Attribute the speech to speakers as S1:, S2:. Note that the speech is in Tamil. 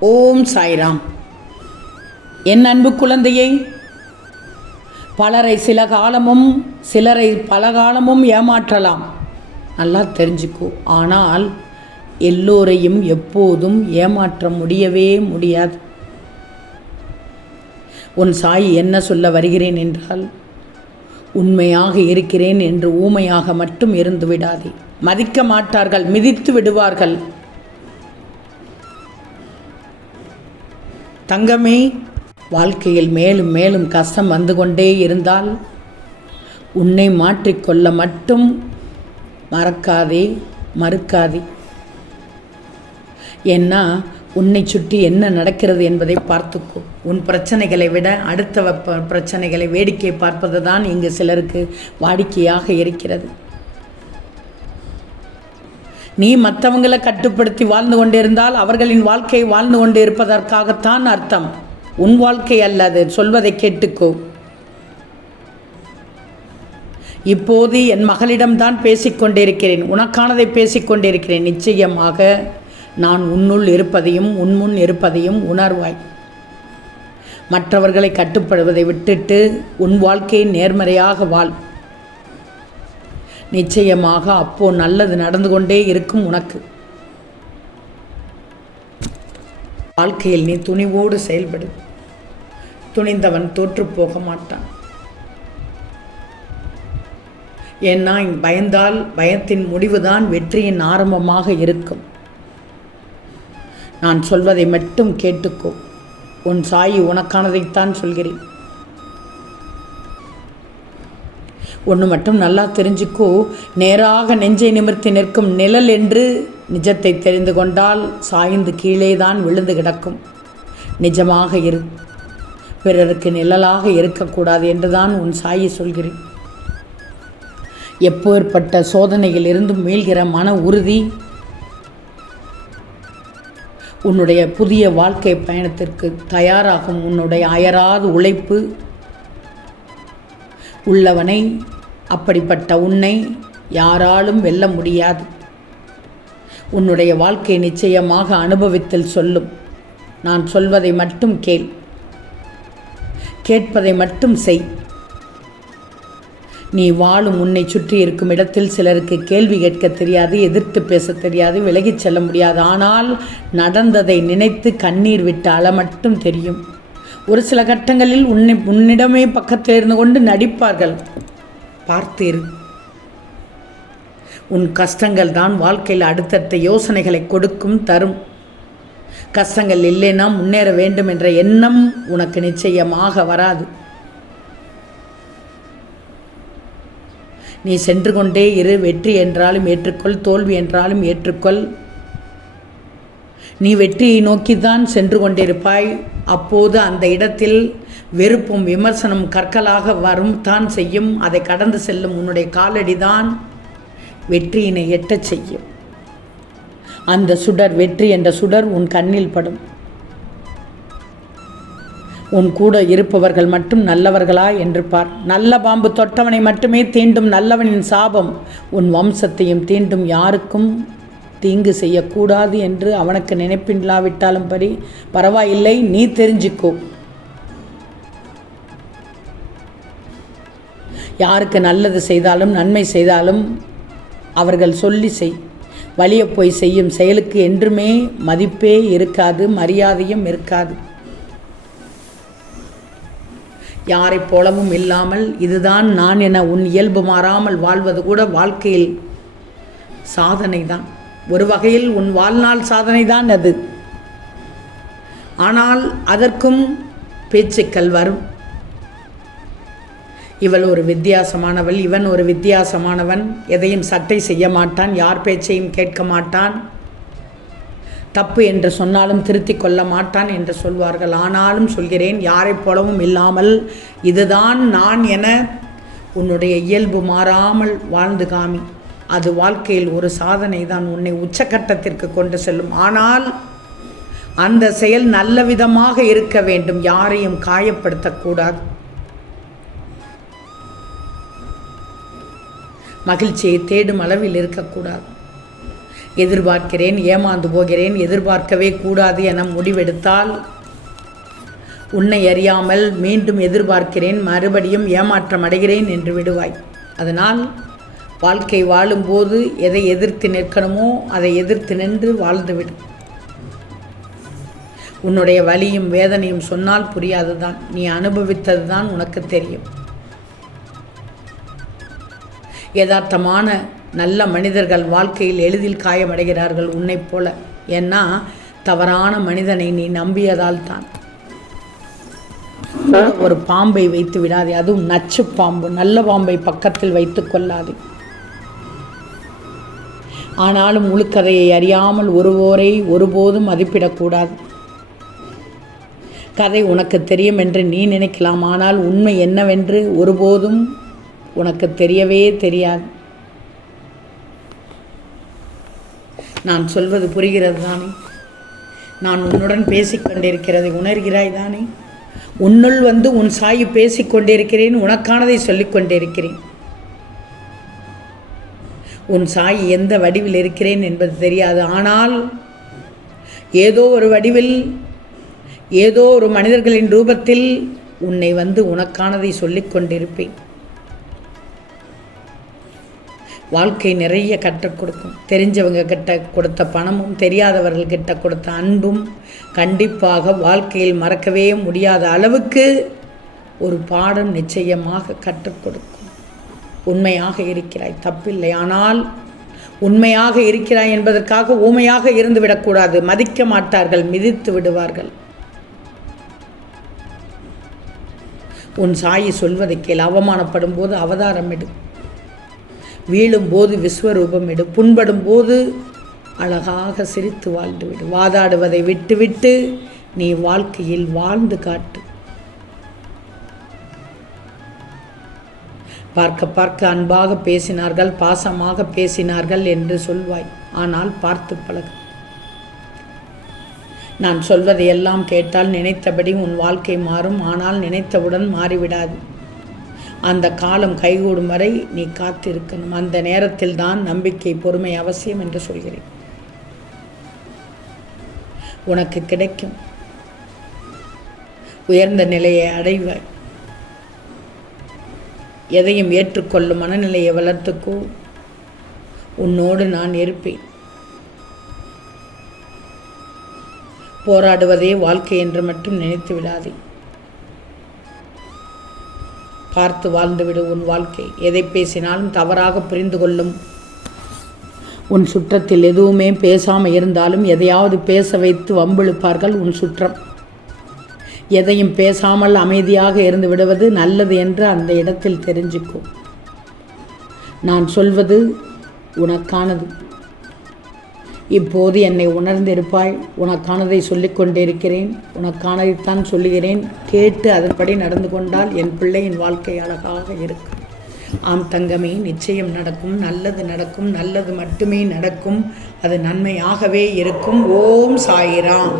S1: ஓம் சாய்ராம். என் அன்பு குழந்தையை பலரை சில காலமும் சிலரை பல காலமும் ஏமாற்றலாம். நல்லா தெரிஞ்சுக்கோ. ஆனால் எல்லோரையும் எப்போதும் ஏமாற்ற முடியவே முடியாது. உன் சாய் என்ன சொல்ல வருகிறேன் என்றால் உண்மையாக இருக்கிறேன் என்று ஊமையாக மட்டும் இருந்து விடாதே. மதிக்க மாட்டார்கள் மிதித்து விடுவார்கள். தங்கமே வாழ்க்கையில் மேலும் மேலும் கஷ்டம் வந்து கொண்டே இருந்தால் உன்னை மாற்றிக்கொள்ள மட்டும் மறக்காதே மறுக்காதே. ஏன்னா உன்னை சுற்றி என்ன நடக்கிறது என்பதை பார்த்துக்கோ. உன் பிரச்சனைகளை விட அடுத்த பிரச்சனைகளை வேடிக்கை பார்ப்பது தான் இங்கு சிலருக்கு வாடிக்கையாக இருக்கிறது. நீ மற்றவங்களை கட்டுப்படுத்தி வாழ்ந்து கொண்டிருந்தால் அவர்களின் வாழ்க்கை வாழ்ந்து கொண்டு இருப்பதற்காகத்தான் அர்த்தம். உன் வாழ்க்கை அல்ல அது. சொல்வதை கேட்டுக்கோ. இப்போது என் மகளிடம்தான் பேசிக்கொண்டிருக்கிறேன். உனக்கானதை பேசிக்கொண்டிருக்கிறேன். நிச்சயமாக நான் உன்னுள் இருப்பதையும் உன்முன் இருப்பதையும் உணர்வாய். மற்றவர்களை கட்டுப்படுவதை விட்டுட்டு உன் வாழ்க்கையை நேர்மறையாக வாழ். நிச்சயமாக அப்போ நல்லது நடந்து கொண்டே இருக்கும் உனக்கு. வாழ்க்கையில் நீ துணிவோடு செயல்படு. துணிந்தவன் தோற்று போக மாட்டான். ஏன்னா பயந்தால் பயத்தின் முடிவுதான் வெற்றியின் ஆரம்பமாக இருக்கும். நான் சொல்வதை மட்டும் கேட்டுக்கோ. உன் சாயி உனக்கானதைத்தான் சொல்கிறேன். ஒன்று மட்டும் நல்லா தெரிஞ்சுக்கோ. நேராக நெஞ்சை நிமிர்த்தி நிற்கும் நிழல் என்று நிஜத்தை தெரிந்து கொண்டால் சாய்ந்து கீழே தான் விழுந்து கிடக்கும். நிஜமாக இரு. பிறருக்கு நிழலாக இருக்கக்கூடாது என்றுதான் உன் சாயை சொல்கிறேன். எப்பேற்பட்ட சோதனையில் இருந்தும் மீள்கிற மன உறுதி? உன்னுடைய புதிய வாழ்க்கை பயணத்திற்கு தயாராகும் உன்னுடைய அயராத உழைப்பு. உள்ளவனை அப்படிப்பட்ட உன்னை யாராலும் வெல்ல முடியாது. உன்னுடைய வாழ்க்கை நிச்சயமாக அனுபவித்தல் சொல்லும். நான் சொல்வதை மட்டும் கேள். கேட்பதை மட்டும் செய். நீ வாழும் உன்னை சுற்றி இருக்கும் இடத்தில் சிலருக்கு கேள்வி கேட்க தெரியாது எதிர்த்து பேச தெரியாது விலகிச் செல்ல முடியாது. ஆனால் நடந்ததை நினைத்து கண்ணீர் விட்டு மட்டும் தெரியும். ஒரு சில கட்டங்களில் உன்னை உன்னிடமே பக்கத்தில் இருந்து கொண்டு நடிப்பார்கள். பார்த்தீர். உன் கஷ்டங்கள் தான் வாழ்க்கையில் அடுத்தடுத்த யோசனைகளை கொடுக்கும் தரும். கஷ்டங்கள் இல்லைன்னா முன்னேற வேண்டும் என்ற எண்ணம் உனக்கு நிச்சயமாக வராது. நீ சென்று கொண்டே இரு வெற்றி என்றாலும் ஏற்றுக்கொள் தோல்வி என்றாலும் ஏற்றுக்கொள். நீ வெற்றியை நோக்கி தான் சென்று கொண்டிருப்பாய். அப்போது அந்த இடத்தில் வெறுப்பும் விமர்சனம் கற்களாக வரும் தான் செய்யும். அதை கடந்து செல்லும் உன்னுடைய காலடிதான். வெற்றியினை எட்டச் செய்யும். அந்த சுடர் வெற்றி என்ற சுடர் உன் கண்ணில் படும். உன் கூட இருப்பவர்கள் மட்டும் நல்லவர்களா என்று பார். நல்ல பாம்பு தொட்டவனை மட்டுமே தீண்டும் நல்லவனின் சாபம். உன் வம்சத்தையும் தீண்டும் யாருக்கும் தீங்கு செய்யக்கூடாது என்று அவனுக்கு நினைப்பில்லாவிட்டாலும் பரி பரவாயில்லை நீ தெரிஞ்சுக்கோ. யாருக்கு நல்லது செய்தாலும் நன்மை செய்தாலும் அவர்கள் சொல்லி செய் வழிய போய் செய்யும் செயலுக்கு என்றுமே மதிப்பே இருக்காது மரியாதையும் இருக்காது. யாரைப் போலவும் இல்லாமல் இதுதான் நான் என உன் இயல்பு மாறாமல் வாழ்வது கூட வாழ்க்கையில் சாதனை தான் ஒரு வகையில் உன் வாழ்நாள் சாதனை தான் அது. ஆனால் அதற்கும் பேச்சுக்கள் வரும். இவள் ஒரு வித்தியாசமானவள் இவன் ஒரு வித்தியாசமானவன் எதையும் சட்டை செய்ய மாட்டான் யார் பேச்சையும் கேட்க மாட்டான். தப்பு என்று சொன்னாலும் திருத்தி கொள்ள மாட்டான் என்று சொல்வார்கள். ஆனாலும் சொல்கிறேன் யாரைப் போலவும் இல்லாமல் இதுதான் நான் என உன்னுடைய இயல்பு மாறாமல் வாழ்ந்து காமி. அது வாழ்க்கையில் ஒரு சாதனை தான் உன்னை உச்சக்கட்டத்திற்கு கொண்டு செல்லும். ஆனால் அந்த செயல் நல்ல விதமாக இருக்க வேண்டும் யாரையும் காயப்படுத்தக்கூடாது. மகிழ்ச்சியை தேடும் அளவில் இருக்கக்கூடாது. எதிர்பார்க்கிறேன் ஏமாந்து போகிறேன் எதிர்பார்க்கவே கூடாது என முடிவெடுத்தால் உன்னை அறியாமல் மீண்டும் எதிர்பார்க்கிறேன் மறுபடியும் ஏமாற்றம் அடைகிறேன் என்று விடுவாய். அதனால் வாழ்க்கை வாழும்போது எதை எதிர்த்து நிற்கணுமோ அதை எதிர்த்து நின்று வாழ்ந்துவிடு. உன்னுடைய வலியும் வேதனையும் சொன்னால் புரியாதுதான். நீ அனுபவித்தது தான் உனக்கு தெரியும். யதார்த்தமான நல்ல மனிதர்கள் வாழ்க்கையில் எளிதில் காயமடைகிறார்கள் உன்னைப் போல. ஏன்னா தவறான மனிதனை நீ நம்பியதால் தான். ஒரு பாம்பை வைத்து விடாதே. அதுவும் நச்சு பாம்பு. நல்ல பாம்பை பக்கத்தில் வைத்து கொள்ளாதே. ஆனாலும் முழுக்கதையை அறியாமல் ஒருவோரை ஒருபோதும் மதிப்பிடக்கூடாது. கதை உனக்கு தெரியும் என்று நீ நினைக்கலாம். ஆனால் உண்மை என்னவென்று ஒருபோதும் உனக்கு தெரியவே தெரியாது. நான் சொல்வது புரிகிறது தானே? நான் உன்னுடன் பேசிக்கொண்டிருக்கிறதை உணர்கிறாய் தானே? உன்னுள் வந்து உன் சாயி பேசிக்கொண்டிருக்கிறேன் உனக்கானதை சொல்லிக்கொண்டிருக்கிறேன் உன் சாய் எந்த வடிவில் இருக்கிறேன் என்பது தெரியாது. ஆனால் ஏதோ ஒரு வடிவில் ஏதோ ஒரு மனிதர்களின் ரூபத்தில் உன்னை வந்து உனக்கானதை சொல்லிக்கொண்டிருப்பேன் வாழ்க்கை நிறைய கற்றுக் கொடுக்கும். தெரிஞ்சவங்க கிட்ட கொடுத்த பணமும் தெரியாதவர்கள்கிட்ட கொடுத்த அன்பும் கண்டிப்பாக வாழ்க்கையில் மறக்கவே முடியாத அளவுக்கு ஒரு பாடம் நிச்சயமாக கற்றுக் கொடுக்கும். உண்மையாக இருக்கிறாய். தப்பில்லை. ஆனால் உண்மையாக இருக்கிறாய் என்பதற்காக ஊமையாக இருந்து விடக்கூடாது. மதிக்க மாட்டார்கள். மிதித்து விடுவார்கள். உன் சாயி சொல்வதை கேள். அவமானப்படும் போது அவதாரம் எடு. வீழும் போது விஸ்வரூபம் எடு புண்படும் போது அழகாக சிரித்து வாழ்ந்துவிடு வாதாடுவதை விட்டுவிட்டு நீ வாழ்க்கையில் வாழ்ந்து காட்டு. பார்க்க பார்க்க அன்பாக பேசினார்கள் பாசமாக பேசினார்கள் என்று சொல்வாய். ஆனால் பார்த்து பழகு. நான் சொல்வதை எல்லாம் கேட்டால் நினைத்தபடி உன் வாழ்க்கை மாறும் ஆனால் நினைத்தவுடன் மாறிவிடாது. அந்த காலம் கைகூடும் வரை நீ காத்திருக்கணும். அந்த நேரத்தில் தான் நம்பிக்கை பொறுமை அவசியம் என்று சொல்கிறேன். உனக்கு கிடைக்கும். உயர்ந்த நிலையை அடைவாய் எதையும் ஏற்றுக்கொள்ளும் மனநிலையை வளர்த்துக்கோ. உன்னோடு நான் இருப்பேன். போராடுவதே வாழ்க்கை என்று மட்டும் நினைத்து விடாதே பார்த்து வாழ்ந்துவிடு உன் வாழ்க்கை. எதை பேசினாலும் தவறாக புரிந்து கொள்ளும். உன் சுற்றத்தில் எதுவுமே பேசாமல் இருந்தாலும் எதையாவது பேச வைத்து வம்பிழுப்பார்கள் உன் சுற்றம். எதையும் பேசாமல் அமைதியாக இருந்து விடுவது நல்லது என்று அந்த இடத்தில் தெரிஞ்சுக்கும் நான் சொல்வது உனக்கானது. இப்போது என்னை உணர்ந்திருப்பாய். உனக்கானதை சொல்லிக் கொண்டிருக்கிறேன். உனக்கானதைத்தான் சொல்லுகிறேன். கேட்டு அதன்படி நடந்து கொண்டால் என் பிள்ளையின் வாழ்க்கை அழகாக இருக்கும். ஆம் தங்கமே நிச்சயம் நடக்கும். நல்லது நடக்கும். நல்லது மட்டுமே நடக்கும். அது நன்மையாகவே இருக்கும். ஓம் சாயிராம்.